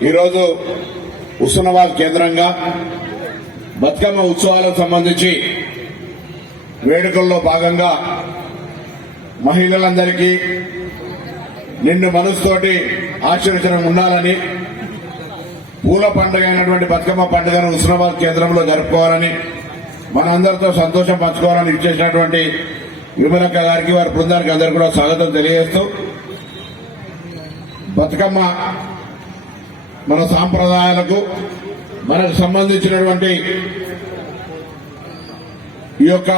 ఈరోజు హుస్నాబాద్ కేంద్రంగా బతుకమ్మ ఉత్సవాలకు సంబంధించి వేడుకల్లో భాగంగా మహిళలందరికీ నిన్ను మనసుతోటి ఆశీర్వచనం ఉండాలని పూల పండుగ అయినటువంటి బతుకమ్మ పండుగను హుస్నాబాద్ కేంద్రంలో జరుపుకోవాలని మనందరితో సంతోషం పంచుకోవాలని ఇచ్చేసినటువంటి విమలక్క గారికి వారి బృందానికి అందరికీ కూడా స్వాగతం తెలియజేస్తూ బతుకమ్మ మన సాంప్రదాయాలకు మనకు సంబంధించినటువంటి ఈ యొక్క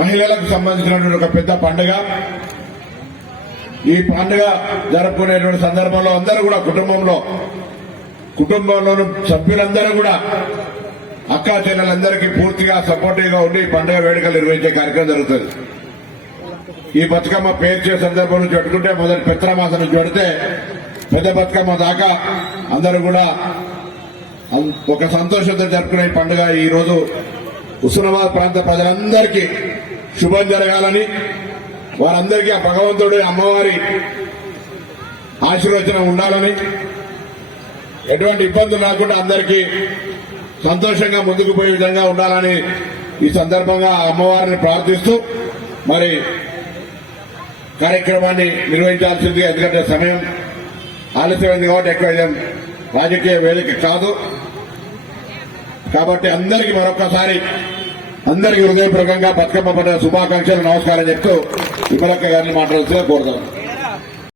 మహిళలకు సంబంధించినటువంటి ఒక పెద్ద పండుగ. ఈ పండుగ జరుపుకునేటువంటి సందర్భంలో అందరూ కూడా కుటుంబంలో కుటుంబంలోని సభ్యులందరూ కూడా అక్కా చెల్లెలందరికీ పూర్తిగా సపోర్టివ్గా ఉండి పండుగ వేడుకలు నిర్వహించే కార్యక్రమం జరుగుతుంది. ఈ బతుకమ్మ పేర్చే సందర్భం నుంచి పెట్టుకుంటే మొదటి పిత్రమాసను నుంచి పెడితే పెద్ద బతుకమ్మ దాకా అందరూ కూడా ఒక సంతోషంతో జరుపుకునే పండుగ ఈ రోజు. హుస్నాబాద్ ప్రాంత ప్రజలందరికీ శుభం జరగాలని వారందరికీ ఆ భగవంతుడి అమ్మవారి ఆశీర్వచనం ఉండాలని ఎటువంటి ఇబ్బందులు రాకుండా అందరికీ సంతోషంగా ముందుకు పోయే విధంగా ఉండాలని ఈ సందర్భంగా ఆ అమ్మవారిని ప్రార్థిస్తూ మరి కార్యక్రమాన్ని నిర్వహించాల్సింది ఎందుకంటే సమయం ఆలస్యమైంది కాబట్టి ఎక్కువ ఇదేం రాజకీయ వేదిక కాదు. కాబట్టి అందరికీ మరొకసారి అందరికీ హృదయపూర్వకంగా బతుకమ్మ పండుగ శుభాకాంక్షలు నమస్కారం చెప్తూ విమలక్క గారిని మాట్లాడుతూ కోరుతాను